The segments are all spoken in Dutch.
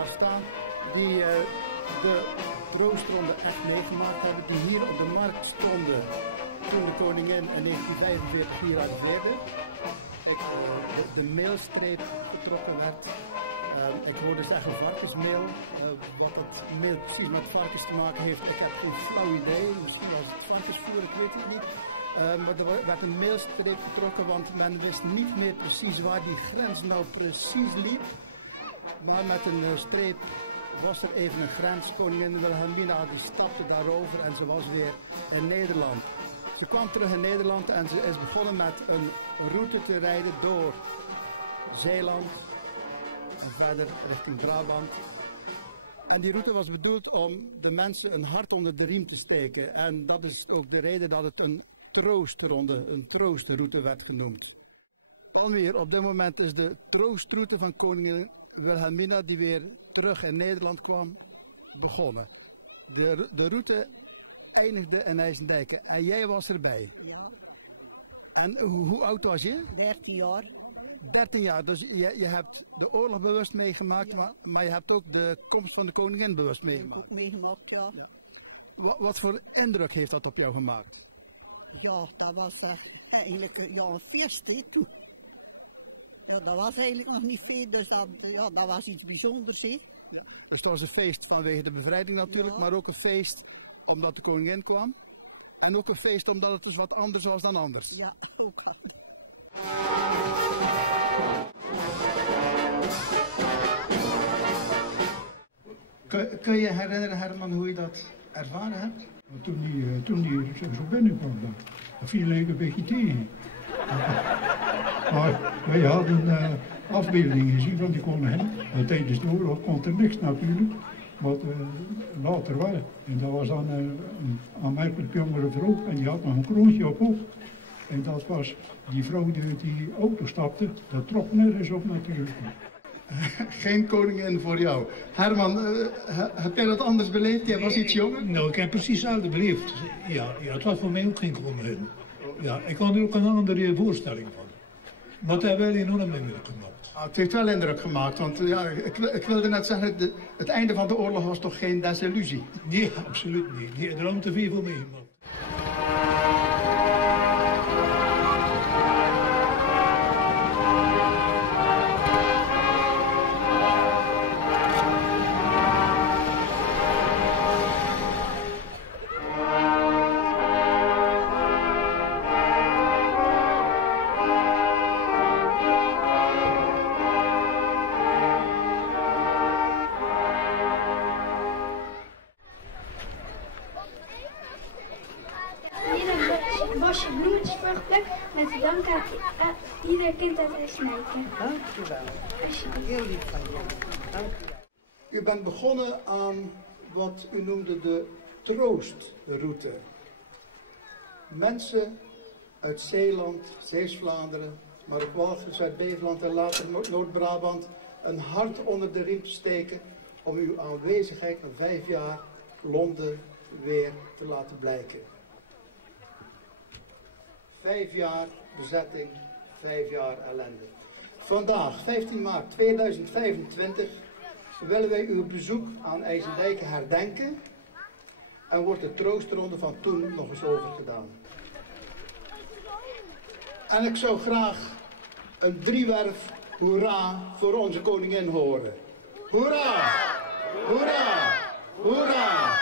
daar staan, die de troostronde echt meegemaakt hebben, die hier op de markt stonden toen de koningin in 1945 hier arriveerde. De meelstreep getrokken werd. Ik hoorde zeggen varkensmeel. Wat het meel precies met varkens te maken heeft, ik heb geen flauw idee. Misschien was het varkensvoer, ik weet het niet. Maar er werd een meelstreep getrokken, want men wist niet meer precies waar die grens nou precies liep. Maar met een streep was er even een grens. Koningin Wilhelmina die stapte daarover en ze was weer in Nederland. Ze kwam terug in Nederland en ze is begonnen met een route te rijden door Zeeland en verder richting Brabant. En die route was bedoeld om de mensen een hart onder de riem te steken. En dat is ook de reden dat het een troostronde, een troostroute werd genoemd. Alweer op dit moment is de troostroute van koningin Wilhelmina, die weer terug in Nederland kwam, begonnen. De route eindigde in IJsendijke en jij was erbij. Ja. En hoe oud was je? 13 jaar. 13 jaar, dus je hebt de oorlog bewust meegemaakt, ja. maar je hebt ook de komst van de koningin bewust meegemaakt. Heb ik ook meegemaakt, ja. Wat voor indruk heeft dat op jou gemaakt? Ja, dat was eigenlijk een feest toen. Ja, dat was eigenlijk nog niet veel, dus dat was iets bijzonders. He. Ja. Dus dat was een feest vanwege de bevrijding natuurlijk, ja. Maar ook een feest omdat de koningin kwam. En ook een feest omdat het dus wat anders was dan anders. Ja, ook. Kun je herinneren, Herman, hoe je dat ervaren hebt? Toen die zo binnenkwam, dat viel eigenlijk een beetje tegen. Maar wij hadden afbeeldingen gezien van die koningin. Tijdens de oorlog kon er niks natuurlijk, wat later wel. En dat was dan een aanmerkelijk jongere vrouw en die had nog een kroontje op hoofd. En dat was die vrouw die uit die auto stapte, dat trok nergens op natuurlijk. Geen koningin voor jou. Herman, heb jij dat anders beleefd? Jij was iets jonger? Nou, ik heb precies hetzelfde beleefd. Ja, het was voor mij ook geen koningin. Ja, ik had er ook een andere voorstelling van. Maar dat heeft wel enorm indruk gemaakt. Het heeft wel indruk gemaakt, want ja, ik wilde net zeggen, het einde van de oorlog was toch geen desillusie? Nee, absoluut niet. Die hebben er al te veel voor meegemaakt. Bosje bloemetjes voorgeplukt met de dank aan ieder kind uit IJsendijke. Dank u wel. Heel lief van je. Dank u wel. U bent begonnen aan wat u noemde de troostroute. Mensen uit Zeeland, Zeeuws-Vlaanderen, maar ook Walcheren, Zuid-Beveland en later Noord-Brabant een hart onder de riem te steken om uw aanwezigheid na 5 jaar Londen weer te laten blijken. 5 jaar bezetting, 5 jaar ellende. Vandaag, 15 maart 2025, willen wij uw bezoek aan IJsendijke herdenken en wordt de troostronde van toen nog eens overgedaan. En ik zou graag een driewerf hoera voor onze koningin horen. Hoera! Hoera! Hoera!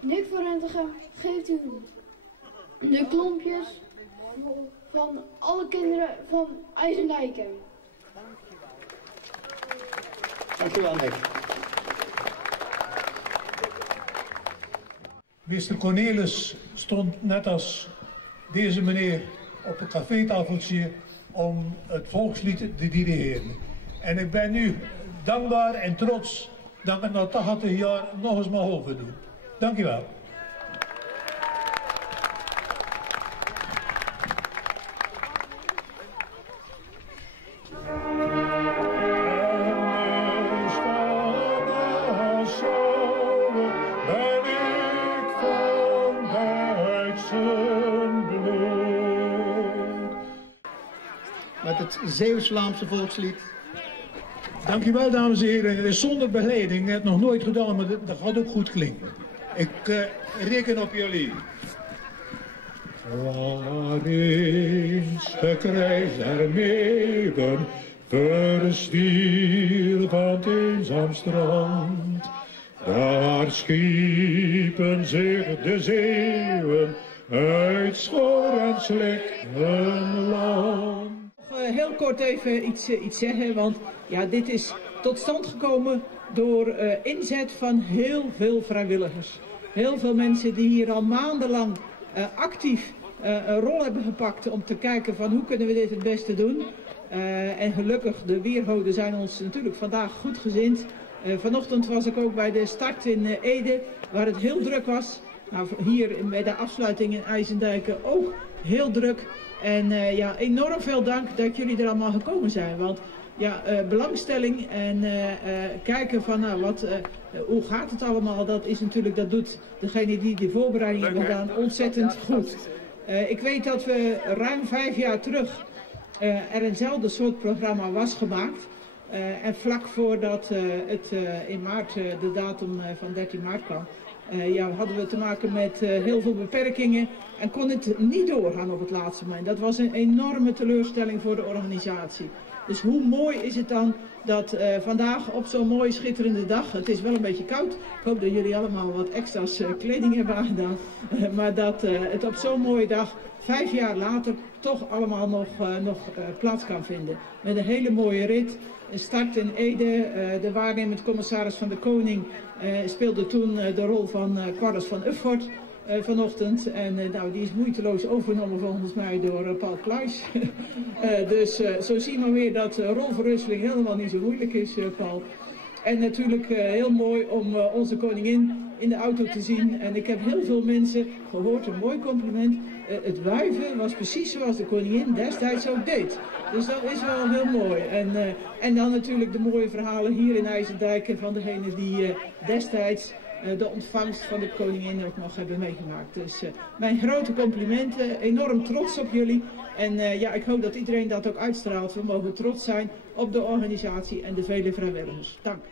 Nu voor hen te gaan, geeft u de klompjes van alle kinderen van IJsendijke. Dankjewel, Nick. Meester Cornelis stond net als deze meneer op een cafétafeltje om het volkslied te dirigeren. En ik ben nu dankbaar en trots dat ik het na 80 jaar nog eens mag overdoen. Dank u wel. Met het Zeeuws-Vlaamse volkslied Dankjewel, dames en heren. Het is zonder begeleiding, net nog nooit gedaan, maar dat gaat ook goed klinken. Ik reken op jullie. Waar eens de keizer Meeuwen verstierf aan het eenzaam strand, daar schiepen zich de zeeuwen uit schor en slik hun land. Heel kort even iets zeggen, want ja, dit is tot stand gekomen door inzet van heel veel vrijwilligers. Heel veel mensen die hier al maandenlang actief een rol hebben gepakt om te kijken van hoe kunnen we dit het beste doen. En gelukkig, de weerhouden zijn ons natuurlijk vandaag goed gezind. Vanochtend was ik ook bij de start in Ede, waar het heel druk was. Nou, hier bij de afsluiting in IJsendijken ook heel druk. En ja, enorm veel dank dat jullie er allemaal gekomen zijn. Want ja, belangstelling en kijken van nou, hoe gaat het allemaal, dat is natuurlijk, dat doet degene die de voorbereiding hebben gedaan ontzettend goed. Ik weet dat we ruim 5 jaar terug er eenzelfde soort programma was gemaakt. En vlak voordat het in maart, de datum van 13 maart kwam, ja, hadden we te maken met heel veel beperkingen en kon het niet doorgaan op het laatste moment. Dat was een enorme teleurstelling voor de organisatie. Dus hoe mooi is het dan dat vandaag op zo'n mooie schitterende dag, het is wel een beetje koud, ik hoop dat jullie allemaal wat extra's kleding hebben aangedaan, maar dat het op zo'n mooie dag, 5 jaar later, toch allemaal nog plaats kan vinden. Met een hele mooie rit. Een start in Ede, de waarnemend commissaris van de Koning speelde toen de rol van Quarles van Uffort vanochtend. En nou, die is moeiteloos overgenomen volgens mij door Paul Kluis. Dus zo zien we weer dat rolverwisseling helemaal niet zo moeilijk is, Paul. En natuurlijk heel mooi om onze koningin in de auto te zien. En ik heb heel veel mensen gehoord, een mooi compliment. Het wuiven was precies zoals de koningin destijds ook deed. Dus dat is wel heel mooi. En dan natuurlijk de mooie verhalen hier in IJsendijken van degene die destijds de ontvangst van de koningin ook nog hebben meegemaakt. Dus mijn grote complimenten, enorm trots op jullie. En ja, ik hoop dat iedereen dat ook uitstraalt. We mogen trots zijn op de organisatie en de vele vrijwilligers. Dank.